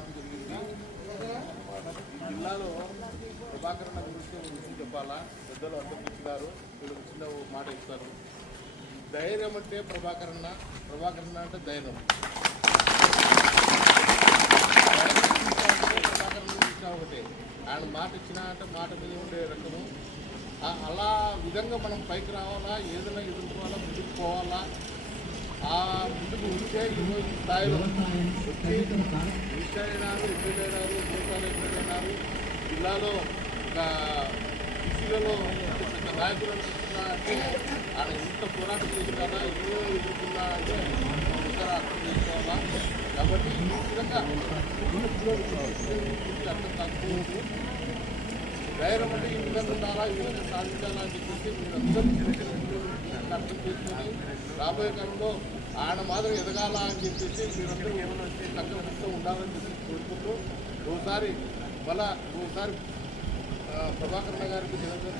రావడం జరిగింది. ఈ జిల్లాలో ప్రభాకరణ గురించి విషయం చెప్పాలా? పెద్దలు అర్థం గారు వీళ్ళకి చిన్న మాట ఇస్తారు ధైర్యం అంటే ప్రభాకరణ ప్రభాకరణ అంటే ధైర్యం ప్రభాకరణ ఇచ్చిన ఒకటే ఆయన మాట ఇచ్చినా అంటే మాట మీద ఉండే రకము. అలా విధంగా మనం పైకి రావాలా? ఏదైనా ఎదుర్కోవాలా? ముందుకు పోవాలా? ముందుకు ఉంటే ఈరోజు స్థాయిలో వచ్చి మినిస్టర్ అయినారు ఎమ్మెల్యే అయినారు లోకాలు ఎమ్మెల్యే అయినారు జిల్లాలో ఒక సిటీలలో పెద్ద నాయకులు అనిపిస్తున్నా అంటే ఆయన ఇంత పోరాటం చేసినారా ఎన్నో ఎదుర్కొన్నా అంటే మనం ఒకసారి అర్థం చేసుకోవాలా కాబట్టి ఈ విధంగా అర్థం కాకపోవచ్చు ధైర్యం అంటే ఈ విధంగా ఉండాలా ఈ విధంగా సాధించాలా అని చెప్పేసి మీరు మీరందరూ అని చెప్పేసి రాబోయే కాలంలో ఆయన మాత్రం ఎదగాల అని చెప్పేసి మీరందరూ ఏమైనా తగ్గ ఉండాలని చెప్పి కోరుకుంటూ ఒకసారి మళ్ళా ఒకసారి ప్రభాకర్ గారికి నిరంతరం